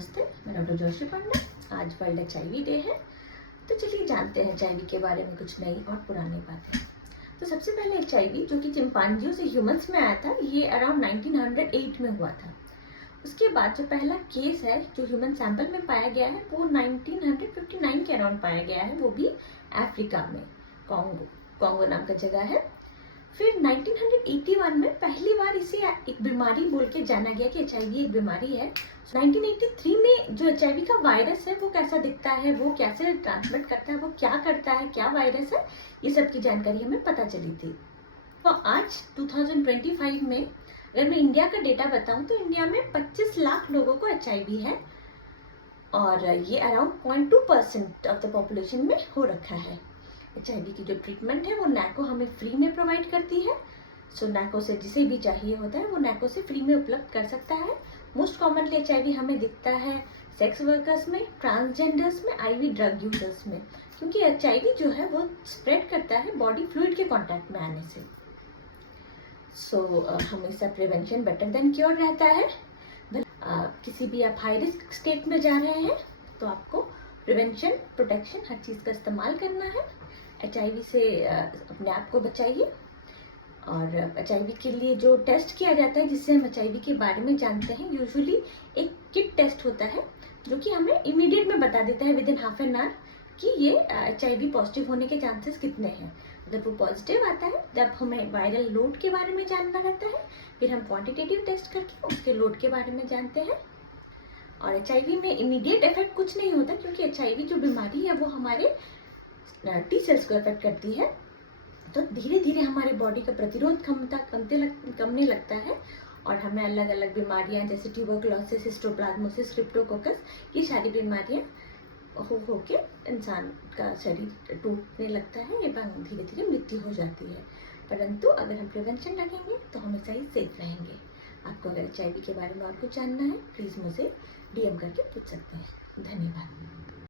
नमस्ते, मैं डॉक्टर जोशी पांडा। आज वर्ल्ड HIV डे है, तो चलिए जानते हैं HIV के बारे में कुछ नई और पुरानी बातें। तो सबसे पहले HIV जो कि चिंपांजियों से ह्यूमंस में आया था, ये अराउंड 1908 में हुआ था। उसके बाद जो पहला केस है जो ह्यूमन सैंपल में पाया गया है वो 1959 के अराउंड पाया गया है, वो भी अफ्रीका में, कॉन्गो नाम का जगह है। फिर 1981 में पहली बार इसे एक बीमारी बोल के जाना गया कि HIV एक बीमारी है। 1983 में जो HIV का वायरस है वो कैसा दिखता है, वो कैसे ट्रांसमिट करता है, वो क्या करता है, क्या वायरस है, ये सब की जानकारी हमें पता चली थी। तो आज 2025 में अगर मैं इंडिया का डेटा बताऊं तो इंडिया में 25 लाख लोगों को HIV है और ये अराउंड 0.2% ऑफ द पॉपुलेशन में हो रखा है। HIV की जो ट्रीटमेंट है वो NACO हमें फ्री में प्रोवाइड करती है। सो NACO से जिसे भी चाहिए होता है वो NACO से फ्री में उपलब्ध कर सकता है। मोस्ट कॉमनली HIV हमें दिखता है सेक्स वर्कर्स में, ट्रांसजेंडर्स में, IV ड्रग यूजर्स में, क्योंकि HIV जो है वो स्प्रेड करता है बॉडी फ्लूइड के कॉन्टैक्ट में आने से। हमेशा प्रिवेंशन बेटर देन क्योर रहता है। किसी भी आप हाई रिस्क स्टेट में जा रहे हैं तो आपको प्रिवेंशन, प्रोटेक्शन हर चीज़ का इस्तेमाल करना है। HIV से अपने आप को बचाइए। और HIV के लिए जो टेस्ट किया जाता है जिससे हम HIV के बारे में जानते हैं, यूजुअली एक किट टेस्ट होता है जो कि हमें इमीडिएट में बता देता है विदिन हाफ एन आवर कि ये HIV पॉजिटिव होने के चांसेस कितने हैं। अगर वो पॉजिटिव आता है तब हमें वायरल लोड के बारे में जानना रहता है, फिर हम क्वांटिटेटिव टेस्ट करके उसके लोड के बारे में जानते हैं। और HIV में इमीडिएट इफेक्ट कुछ नहीं होता, क्योंकि HIV जो बीमारी है वो हमारे T सेल्स को इफेक्ट करती है। तो धीरे धीरे हमारे बॉडी का प्रतिरोध क्षमता कमने लगता है और हमें अलग अलग बीमारियां जैसे ट्यूबरकुलोसिस, हिस्टोप्लाज्मोसिस, क्रिप्टोकोकस, ये सारी बीमारियां हो के इंसान का शरीर टूटने लगता है एवं धीरे धीरे मृत्यु हो जाती है। परंतु अगर हम प्रिवेंशन रखेंगे तो हमेशा ही सेफ रहेंगे। आपको अगर HIV के बारे में और कुछ जानना है प्लीज़ मुझे DM करके पूछ सकते हैं। धन्यवाद।